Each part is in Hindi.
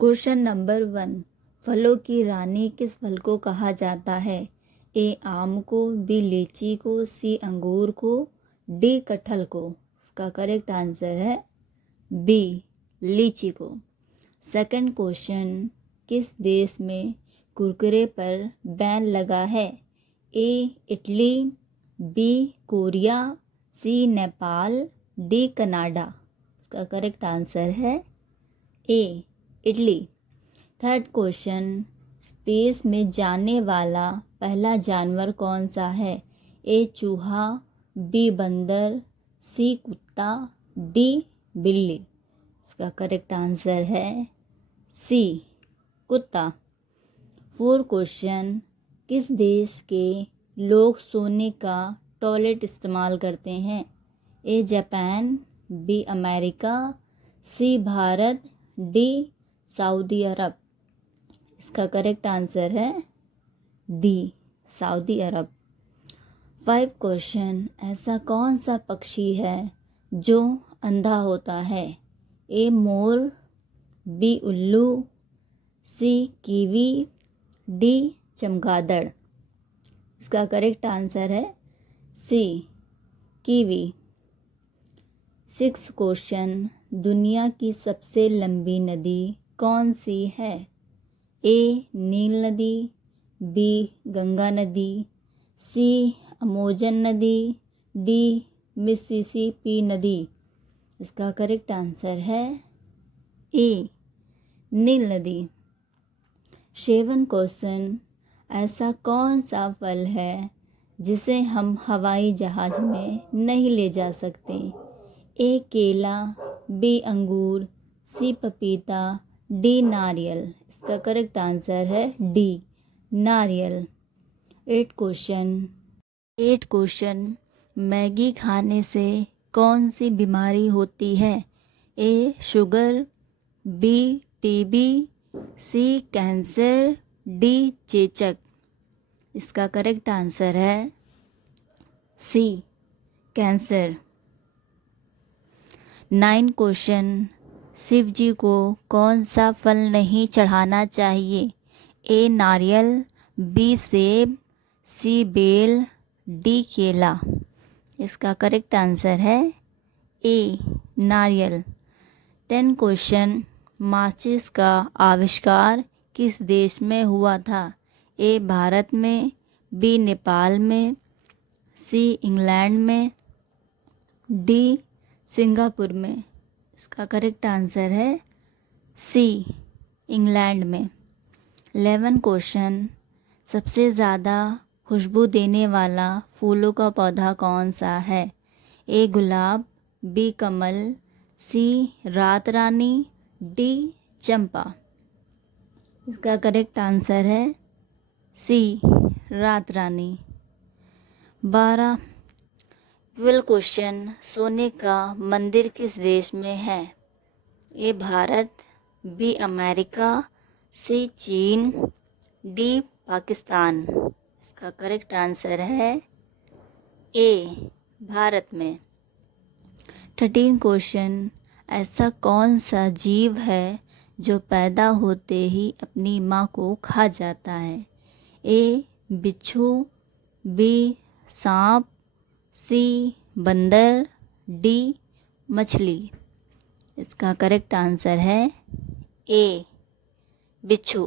क्वेश्चन नंबर 1, फलों की रानी किस फल को कहा जाता है? ए आम को, बी लीची को, सी अंगूर को, डी कटहल को। इसका करेक्ट आंसर है बी लीची को। सेकंड क्वेश्चन, किस देश में कुरकुरे पर बैन लगा है? A Italy, B Korea, C Nepal, D Canada. इसका करेक्ट आंसर है A Italy. Third question, space में जाने वाला पहला जानवर कौन सा है? ए चूहा, बी बंदर, सी कुत्ता, डी बिल्ली। इसका करेक्ट आंसर है सी कुत्ता। फोर्थ क्वेश्चन, किस देश के लोग सोने का टॉयलेट इस्तेमाल करते हैं? A Japan, B America, C Bharat, D Saudi Arab. इसका करेक्ट आंसर है डी सऊदी अरब। 5 क्वेश्चन, ऐसा कौन सा पक्षी है जो अंधा होता है? ए मोर, बी उल्लू, सी कीवी, डी चमगादड़। इसका करेक्ट आंसर है सी कीवी। 6 क्वेश्चन, दुनिया की सबसे लंबी नदी कौन सी है? ए नील नदी, बी गंगा नदी, सी अमेज़न नदी, डी मिसिसिपी नदी। इसका करेक्ट आंसर है ए नील नदी। 7 क्वेश्चन, ऐसा कौन सा फल है जिसे हम हवाई जहाज़ में नहीं ले जा सकते? ए केला, बी अंगूर, सी पपीता, डी नारियल। इसका करेक्ट आंसर है डी नारियल। 8 क्वेश्चन, मैगी खाने से कौन सी बीमारी होती है? ए शुगर, बी टीबी, सी कैंसर, डी चेचक। इसका करेक्ट आंसर है सी कैंसर। 9 क्वेश्चन, शिव जी को कौन सा फल नहीं चढ़ाना चाहिए? ए नारियल, बी सेब, सी बेल, डी केला। इसका करेक्ट आंसर है ए नारियल। 10 क्वेश्चन, माचिस का आविष्कार किस देश में हुआ था? ए भारत में, बी नेपाल में, सी इंग्लैंड में, डी सिंगापुर में। इसका करेक्ट आंसर है सी इंग्लैंड में। 11 क्वेश्चन, सबसे ज़्यादा खुशबू देने वाला फूलों का पौधा कौन सा है? ए गुलाब, बी कमल, सी रात रानी, डी चंपा। इसका करेक्ट आंसर है सी रात रानी। 12 क्वेश्चन, सोने का मंदिर किस देश में है? ए भारत, बी अमेरिका, सी चीन, डी पाकिस्तान। इसका करेक्ट आंसर है ए भारत में। 13 क्वेश्चन, ऐसा कौन सा जीव है जो पैदा होते ही अपनी माँ को खा जाता है? ए बिच्छू, बी सांप, सी बंदर, डी मछली। इसका करेक्ट आंसर है ए बिच्छू।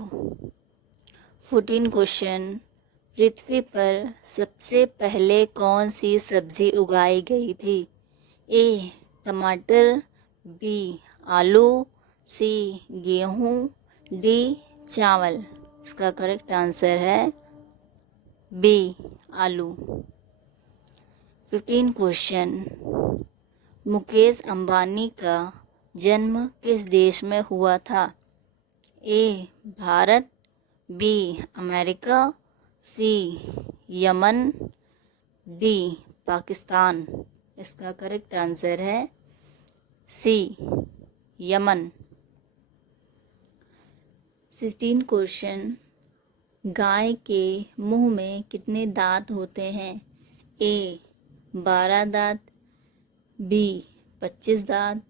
14 क्वेश्चन, पृथ्वी पर सबसे पहले कौन सी सब्जी उगाई गई थी? ए टमाटर, बी आलू, सी गेहूँ, डी चावल। इसका करेक्ट आंसर है बी आलू। 15 क्वेश्चन, मुकेश अंबानी का जन्म किस देश में हुआ था? ए भारत, बी अमेरिका, सी यमन, डी पाकिस्तान। इसका करेक्ट आंसर है सी यमन। 16 क्वेश्चन, गाय के मुंह में कितने दांत होते हैं? ए 12 दांत, बी 25 दांत,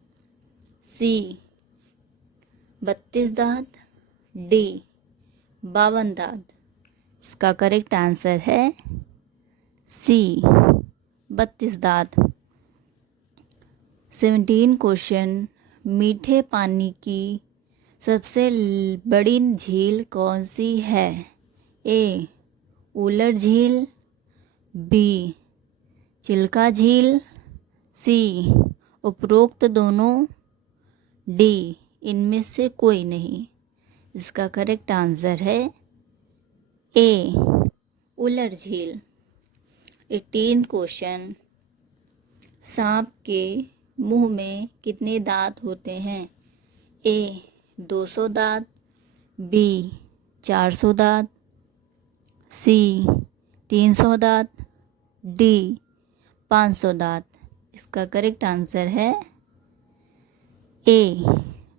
सी 32 दांत, डी 52 दांत। इसका करेक्ट आंसर है सी 32 दांत। 17 क्वेश्चन, मीठे पानी की सबसे बड़ी झील कौन सी है? ए उलट झील, बी चिल्का झील, सी उपरोक्त दोनों, डी इनमें से कोई नहीं। इसका करेक्ट आंसर है ए उलट झील। 18 क्वेश्चन, सांप के मुंह में कितने दांत होते हैं? ए 200 दांत, बी 400 दांत, सी 300 दांत, डी 500 दांत। इसका करेक्ट आंसर है ए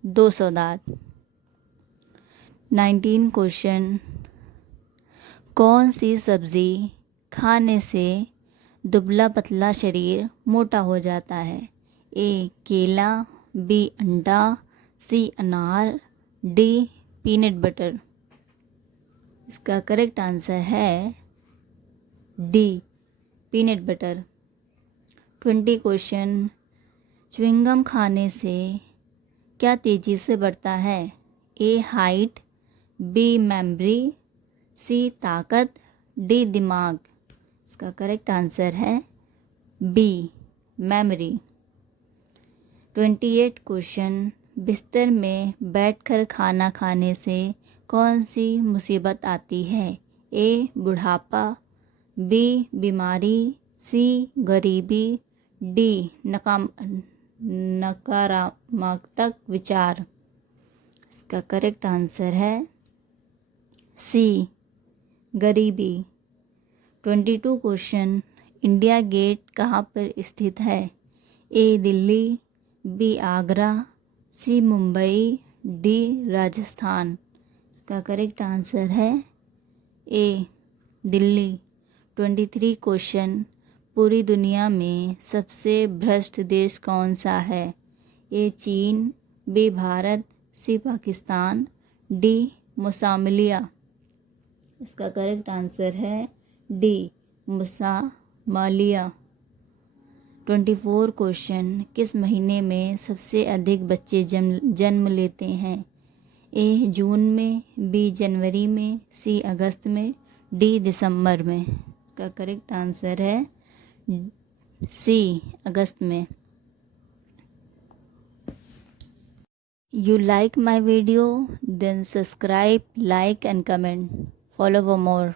200 दांत। 19 क्वेश्चन, कौन सी सब्ज़ी खाने से दुबला पतला शरीर मोटा हो जाता है? ए केला, बी अंडा, सी अनार, डी पीनट बटर। इसका करेक्ट आंसर है D peanut butter. 20 question, chewing gum खाने से क्या तेज़ी से बढ़ता है? ए हाइट, बी मेमोरी, सी ताकत, डी दिमाग। इसका करेक्ट आंसर है बी मेमोरी। 28 क्वेश्चन, बिस्तर में बैठकर खाना खाने से कौन सी मुसीबत आती है? ए बुढ़ापा, बी बीमारी, सी गरीबी, डी नकारात्मक विचार। इसका करेक्ट आंसर है सी गरीबी। 22 क्वेश्चन, इंडिया गेट कहाँ पर स्थित है? ए दिल्ली, बी आगरा, सी मुंबई, डी राजस्थान। इसका करेक्ट आंसर है ए दिल्ली। 23 क्वेश्चन, पूरी दुनिया में सबसे भ्रष्ट देश कौन सा है? ए चीन, बी भारत, सी पाकिस्तान, डी मोसामलिया। इसका करेक्ट आंसर है डी मोसामलिया। 24 क्वेश्चन, किस महीने में सबसे अधिक बच्चे जन्म लेते हैं? ए जून में, बी जनवरी में, सी अगस्त में, डी दिसंबर में। इसका करेक्ट आंसर है सी अगस्त में। You like my video? Then subscribe, like and comment. Follow for more.